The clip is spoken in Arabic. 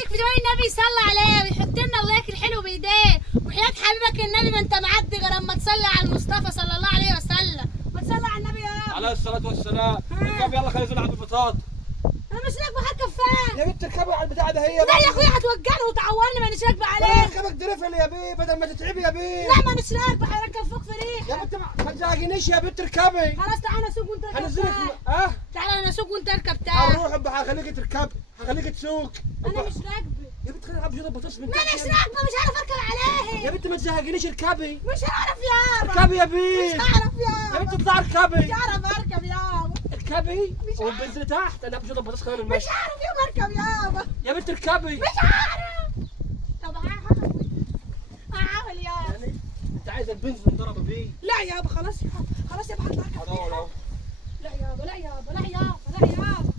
وشك في جمال النبي يصلي عليه ويحط لنا الله ياكل حلو بايديه، وحياة حبيبك النبي ما انت معدي غير اما تصلي على المصطفى صلى الله عليه وسلم. ما تصلي على النبي يا عليه الصلاة والسلام. اركب يلا خلينا نلعب بالبطاط. انا مش راكبه هركب فين؟ يا بنت اركبي على البتاع ده هي. لا يا اخويا هتوجعني وتعورني مانيش راكبه انا عليه. اركبك درفل يا بيه بدل ما تتعبي يا بيه. لا مانيش راكبه هركب فوق في ريحه. يا بنت ما تزعجنيش يا بنت اركبي. خلاص تعالى اسوق وانت اركب هنزلك تاني. تعالى انا اسوق وانت اركب تاني. هنروح هخليك تركبي هخليك تسوق. انا مش راكبه. يا بنت خلينا نلعب جوده بطاطس من مانيش تحت. راكبه مش عارف اركب عليه. يا بنت ما تزهقنيش اركبي. مش هعرف يابا. اركبي يا بيه. مش هعرف يا يابا. بنت اطلع اركبي. مش هعرف اركب يابا. اركبي مش والبنزل تحت. انا بجوده بطاطس خلينا مش المشي. عارف يابا اركب يابا. يا بنت اركبي. مش عارف. طب هعمل يابا. يعني انت عايز البنزل نضربه بيه. لا يابا خلاص يابا خلاص يابا هطلع اركب هدور فيها. اهو. لا يابا لا يابا لا يابا لا يابا.